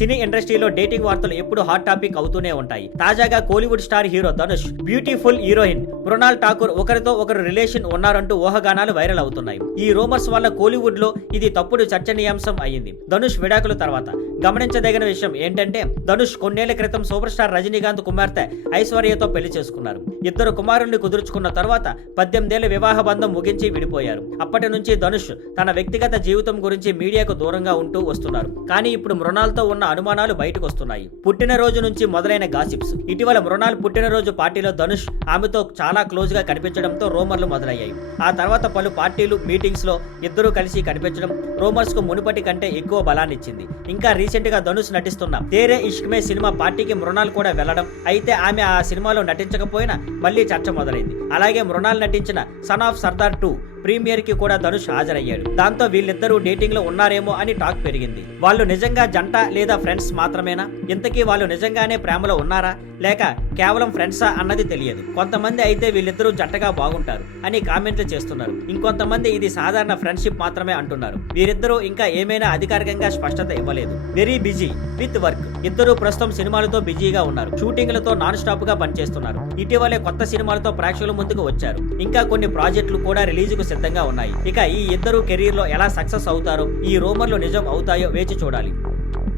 సినీ ఇండస్ట్రీలో డేటింగ్ వార్తలు ఎప్పుడు హాట్ టాపిక్ అవుతూనే ఉంటాయి. తాజాగా Kollywood star hero Dhanush, beautiful heroine Mrunal Thakur ఒకరితో ఒకరు రిలేషన్ ఉన్నారంటూ ఊహాగానాలు వైరల్ అవుతున్నాయి. ఈ రూమర్స్ వల్ల కోలీవుడ్ లో ఇది తప్పుడు చర్చనీయాంశం అయ్యింది. ధనుష్ విడాకుల తర్వాత గమనించదగిన విషయం ఏంటంటే, ధనుష్ కొన్నేళ్ల క్రితం సూపర్ స్టార్ రజనీకాంత్ కుమార్తె ఐశ్వర్యతో పెళ్లి చేసుకున్నారు. ఇద్దరు కుమారుణ్ణి కుదుర్చుకున్న తర్వాత 18 ఏళ్ల వివాహ బంధం ముగించి విడిపోయారు. అప్పటి నుంచి ధనుష్ తన వ్యక్తిగత జీవితం గురించి మీడియాకు దూరంగా ఉంటూ వస్తున్నారు. కానీ ఇప్పుడు మృణాల్తో ఉన్న అనుమానాలు బయటకు వస్తున్నాయి. పుట్టినరోజు నుంచి మొదలైన గాసిప్స్. ఇటీవల మృణాల్ పుట్టినరోజు పార్టీలో ధనుష్ ఆమెతో చాలా క్లోజ్ గా కనిపించడంతో రూమర్లు మొదలయ్యాయి. ఆ తర్వాత పలు పార్టీలు, మీటింగ్స్ లో ఇద్దరూ కలిసి కనిపించడం రూమర్స్ కు మునుపటి కంటే ఎక్కువ బలాన్నిచ్చింది. ఇంకా రీసెంట్ గా ధనుష్ నటిస్తున్న తేరే ఇష్క్ మే సినిమా పార్టీకి మృణాల్ కూడా వెళ్లడం, అయితే ఆమె ఆ సినిమాలో నటించకపోయినా మళ్లీ చర్చ మొదలైంది. అలాగే మృణాల్ నటించిన సన్ ఆఫ్ సర్దార్ 2 ప్రీమియర్ కి కూడా ధనుష్ హాజరయ్యాడు. దాంతో వీళ్ళిద్దరూ డేటింగ్ లో ఉన్నారేమో అని టాక్ పెరిగింది. వాళ్ళు నిజంగా జంట లేదా ఫ్రెండ్స్ మాత్రమేనా? ఇంతకీ వాళ్ళు నిజంగానే ప్రేమలో ఉన్నారా లేక కేవలం ఫ్రెండ్సా అన్నది తెలియదు. కొంతమంది అయితే వీళ్ళిద్దరూ జంటగా బాగుంటారు అని కామెంట్లు చేస్తున్నారు. ఇంకొంతమంది ఇది సాధారణ ఫ్రెండ్షిప్ మాత్రమే అంటున్నారు. వీరిద్దరూ ఇంకా ఏమైనా అధికారికంగా స్పష్టత ఇవ్వలేదు. Very busy with work. ఇద్దరు ప్రస్తుతం సినిమాలతో బిజీగా ఉన్నారు. షూటింగ్లతో నాన్ స్టాప్ గా పనిచేస్తున్నారు. ఇటీవలే కొత్త సినిమాలతో ప్రేక్షకుల ముందుకు వచ్చారు. ఇంకా కొన్ని ప్రాజెక్టులు కూడా రిలీజ్ కు సిద్ధంగా ఉన్నాయి. ఇక ఈ ఇద్దరు కెరీర్ లో ఎలా సక్సెస్ అవుతారో, ఈ రూమర్లు నిజం అవుతాయో వేచి చూడాలి.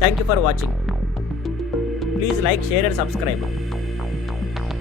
Thank you for watching. Please like, share and subscribe.